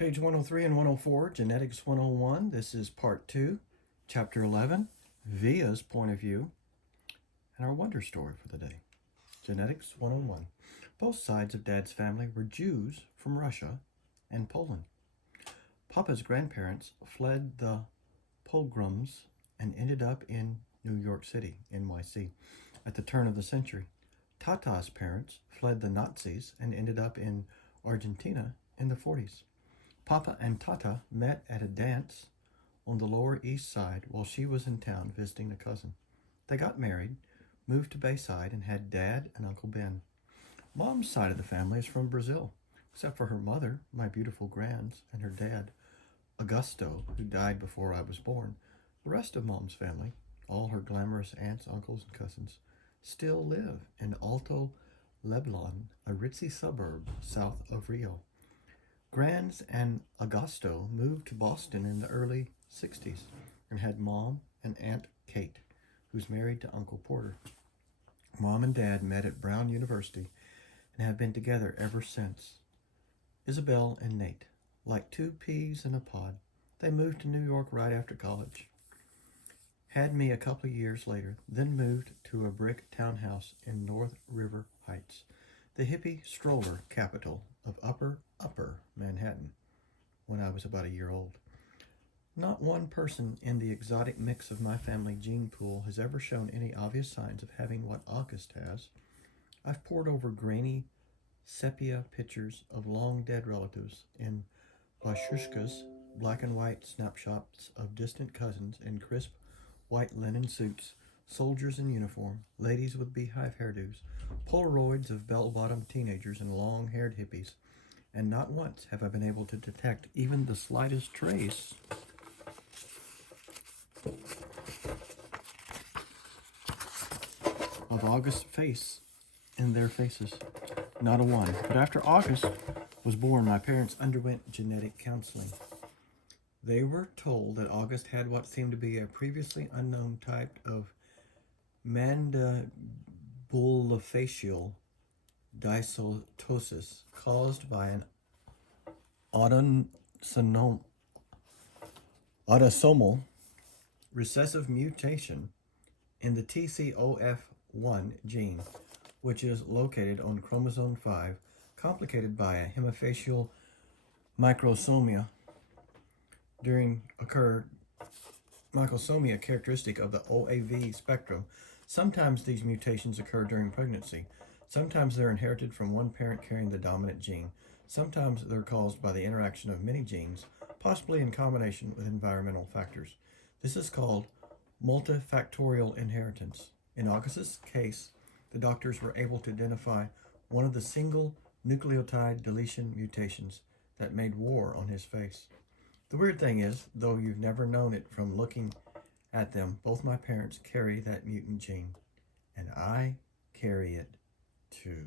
Page 103 and 104, Genetics 101. This is part 2, chapter 11, Via's point of view, and our wonder story for the day. Genetics 101. Both sides of Dad's family were Jews from Russia and Poland. Papa's grandparents fled the pogroms and ended up in New York City, NYC, at the turn of the century. Tata's parents fled the Nazis and ended up in Argentina in the 40s. Papa and Tata met at a dance on the Lower East Side while she was in town visiting a cousin. They got married, moved to Bayside, and had Dad and Uncle Ben. Mom's side of the family is from Brazil, except for her mother, my beautiful grands, and her dad, Augusto, who died before I was born. The rest of Mom's family, all her glamorous aunts, uncles, and cousins, still live in Alto Leblon, a ritzy suburb south of Rio. Grands and Augusto moved to Boston in the early 60s and had Mom and Aunt Kate, who's married to Uncle Porter. Mom and Dad met at Brown University and have been together ever since. Isabel and Nate, like two peas in a pod, they moved to New York right after college. Had me a couple of years later, then moved to a brick townhouse in North River Heights, the hippie stroller capital of Upper Manhattan, when I was about a year old. Not one person in the exotic mix of my family gene pool has ever shown any obvious signs of having what August has. I've pored over grainy sepia pictures of long-dead relatives in Bashushkas, black and white snapshots of distant cousins in crisp white linen suits, soldiers in uniform, ladies with beehive hairdos, Polaroids of bell-bottom teenagers and long-haired hippies, and not once have I been able to detect even the slightest trace of August's face in their faces. Not a one. But after August was born, my parents underwent genetic counseling. They were told that August had what seemed to be a previously unknown type of mandibulofacial dyssynostosis caused by an autosomal recessive mutation in the TCOF1 gene, which is located on chromosome 5, complicated by a hemifacial microsomia microsomia characteristic of the OAV spectrum. Sometimes these mutations occur during pregnancy. Sometimes they're inherited from one parent carrying the dominant gene. Sometimes they're caused by the interaction of many genes, possibly in combination with environmental factors. This is called multifactorial inheritance. In August's case, the doctors were able to identify one of the single nucleotide deletion mutations that made war on his face. The weird thing is, though you've never known it from looking at them, both my parents carry that mutant gene, and I carry it too.